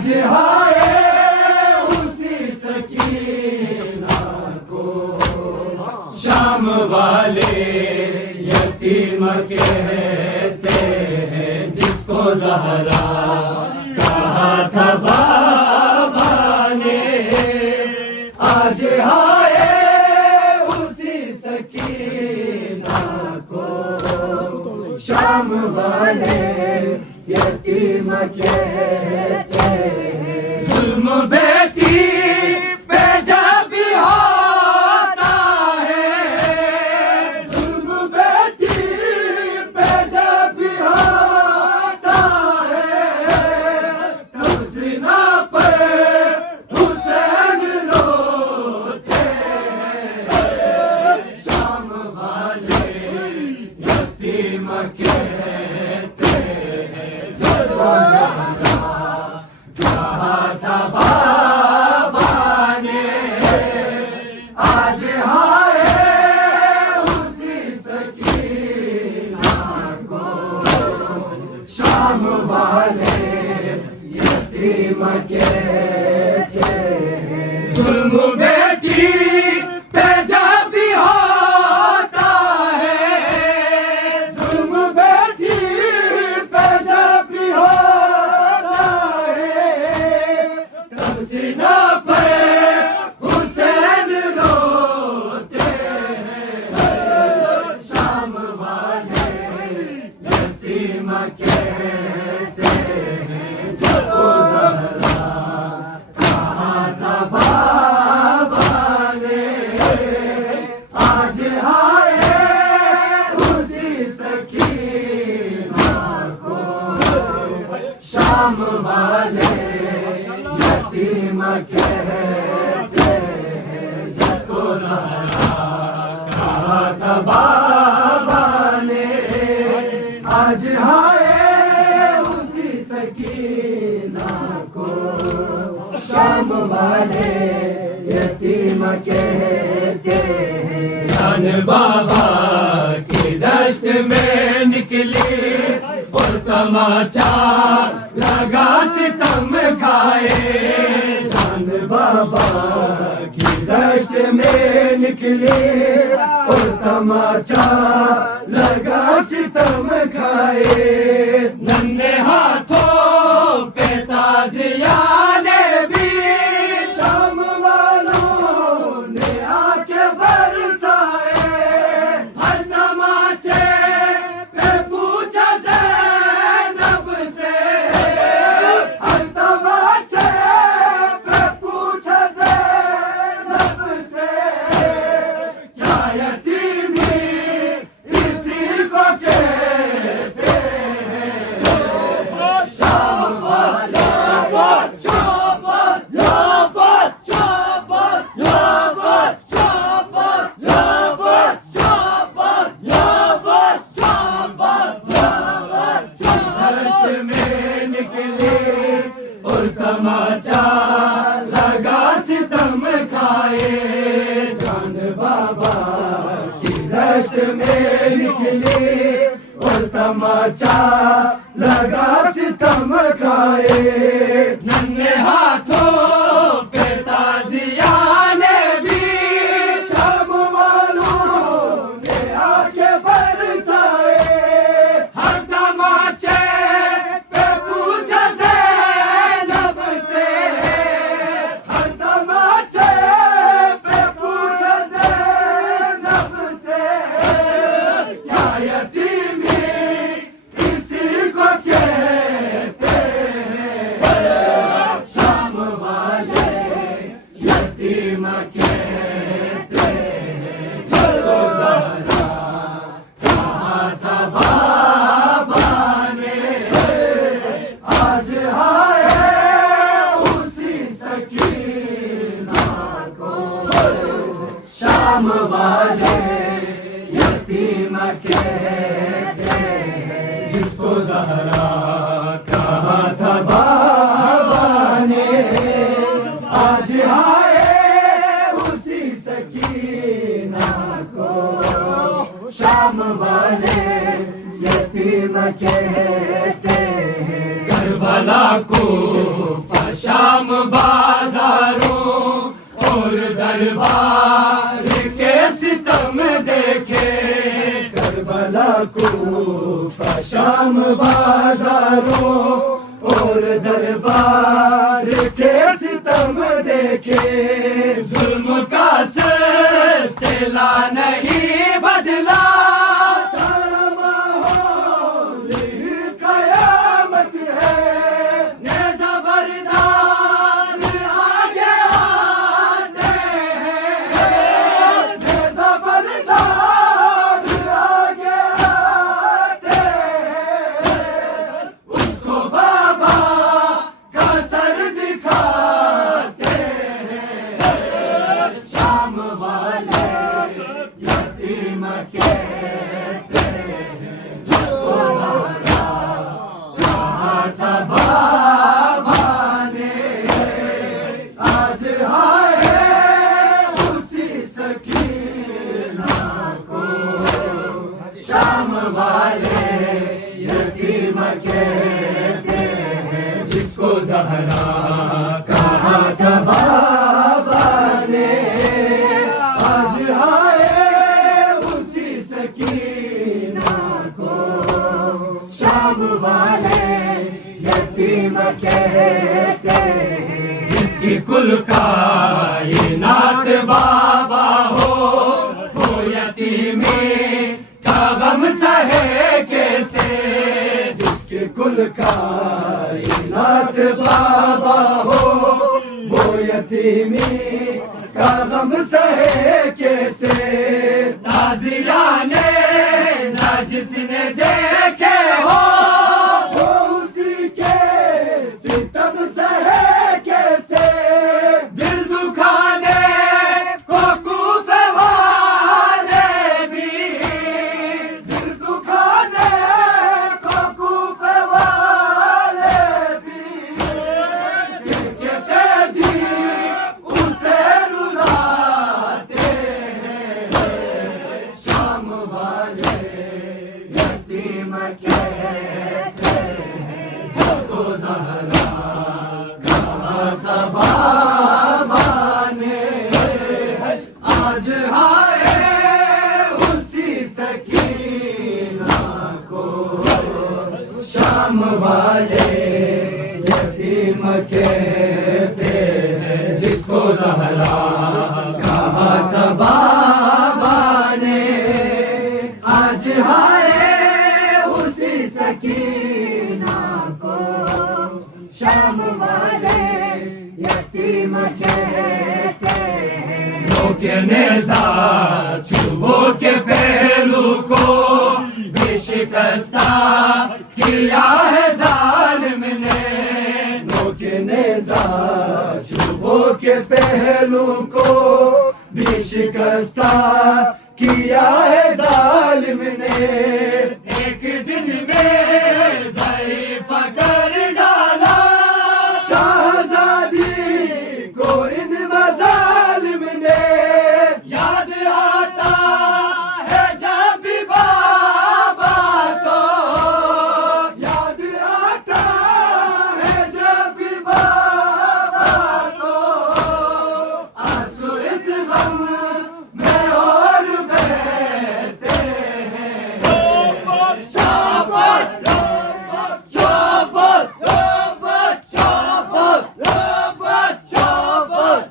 आज हाय उसी सकीना को शाम वाले यतीम कहते हैं, जिसको ज़हरा कहा था बाबा ने। आज हाय उसी सकीना को शाम वाले यतीम कहते हैं। जुल्म बेटी पे जब भी होता है, जुल्म बेटी पे जब भी होता है, तब सीना पर हुसैन रोते हैं। शाम वाले यतीम कहते हैं, जिसको ज़हरा कहा था बाबा ने। आज हाय उसी सकीना को शाम वाले यतीम कहते हैं। जुल्म बेटी पे जब भी होता है, जुल्म बेटी पे जब भी होता है, तब सीना पर हुसैन रोते हैं। शाम वाले यतीम कहते हैं, जिसको ज़हरा कहा था बाबा ने। आज हाय उसी सकीना को शाम वाले यतीम कहते हैं, जिसको ज़हरा कहा था बाबा ने। आज हाय उसी सकीना को शाम वाले यतीम कहते हैं। जान बाबा की दश्त में निकली और तमाचा लगा सितम खाए। जान बाबा की दश्त में निकली और तमाचा लगा सितम खाए। नन्हे हाथों पे ताज़िया ने भी शाम वालों ने आके बरसाए। हर तमाचे पे पूछा ज़ैनब से, हर तमाचे पे पूछा ज़ैनब से, क्या यतीमी इसी को कहते हैं। शाम वाले शाबाश शाबाश शाबाश शाबाश शाबाश शाबाश शाबाश शाबाश शाबाश शाबाश। दश्त में निकले और तमाचा लगा सितम खाए। जान बाबा की दश्त में निकले और तमाचा लगा सितम खाए। नन्हे हाथों पे ताज़िया ने भी शाम वालों ने आके बरसाए। हर तमाचे पे पूछा ज़ैनब से, हर तमाचे पे पूछा ज़ैनब से, क्या यतीमी इसी को कहते हैं। शाम वाले यतीम कहते हैं, जिसको ज़हरा कहा था बाबा ने। आज हाय उसी सकीना को शाम वाले यतीम कहते हैं, जिसको ज़हरा कहा था बाबा शाम बाजारों और दरबार के सितम देखे, करबला कूफा शाम बाजारों और दरबार के सितम देखे, जुल्म का सिलसिला नहीं बदला, सारा माहौल ही कयामत है, नेज़ा बरदार आगे आते हैं, नेज़ा बरदार आगे आते हैं, उसको बाबा का सर दिखाते हैं, शाम वाले यतीम कहते हैं, जिसको ज़हरा कहा था बाबा ने, आज आए उसी सकीना को, शाम वाले यतीम कहते हैं, जिसको ज़हरा कहा था बाबा ने, आज आए उसी सकीना को, शाम वाले यतीम कहते हैं, जिसकी कुल कायनात बाबा हो, वो यतीमी का गम सहे कैसे, जिसकी कुल कायनात बाबा हो, वो यतीमी का गम सहे कैसे, ताज़ियाने ना जिसने देखे हो, वो उसी के सितम सहे कैसे, दिल दुखाने को कूफे वाले भी, दिल दुखाने को कूफे वाले भी, के कैदी उसे रुलाते हैं, शाम वाले यतीम कहते हैं, जिसको ज़हरा कहा था बाबा ने, आज आए उसी सकीना को, शाम वाले यतीम कहते हैं, जिसको ज़हरा कहा था बाबा ने, आज आए उसी सकीना को, शाम वाले यतीम कहते हैं, के नेज़ा चुबो के पहलू को भी शिकस्ता किया है जालिम ने, के नेज़ा चुबो के पहलू को भी शिकस्ता किया है जालिम ने, एक दिन में ज़ईफ़ा कर डाला शहज़ादी को इन मज़ालिम ने, याद आता है जब भी बाबा को, याद आता है जब भी बाबा को, आंसू इस गम में और बहते हैं, शाबाश शाबाश शाबाश शाबाश शाबाश शाबाश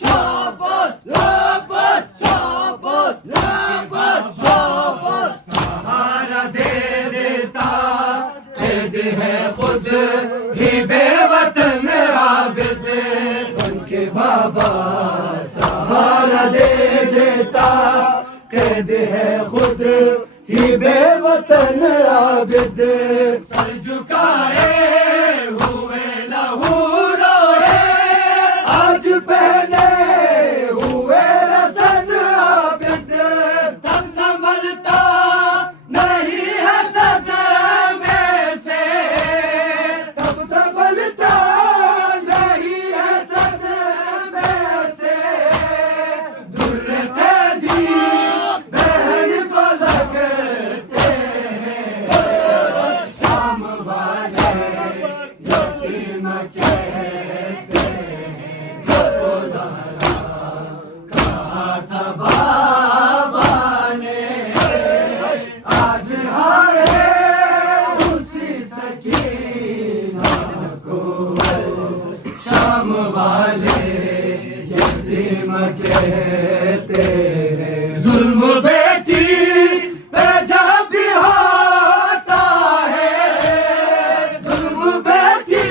शाबाश शाबाश शाबाश शाबाश, सहारा दे देता कैद है खुद ही बेवतन आबिद, उनके बाबा सहारा दे देता कैद है खुद ही बेवतन आबिद, सर झुकाए हुए लहू रोए, आज पहने हुए रसन आबिद, तब संभलता नहीं है सदमे से, तब संभलता नहीं है सदमे से, दुर्र कैदी बहन को लगते हैं, कहते हैं जिसको ज़हरा कहा था बाबा ने, आज आए उसी सकीना को शाम वाले यतीम कहते हैं। जुल्म बेटी पे जब भी होता है, जुल्म बेटी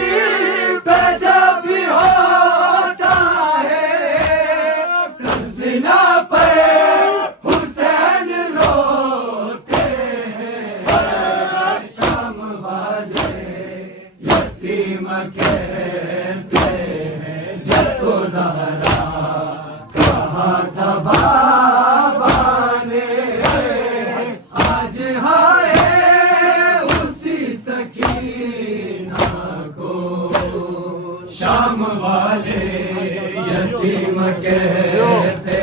पे जब भी होता है, तर्ज़ना पर हुसैन रोते हैं। शाम वाले यतीम कहते हैं जिसको ज़हरा कहा था बाबा ने, आज आए उसी सकीना को शाम वाले यतीम कहते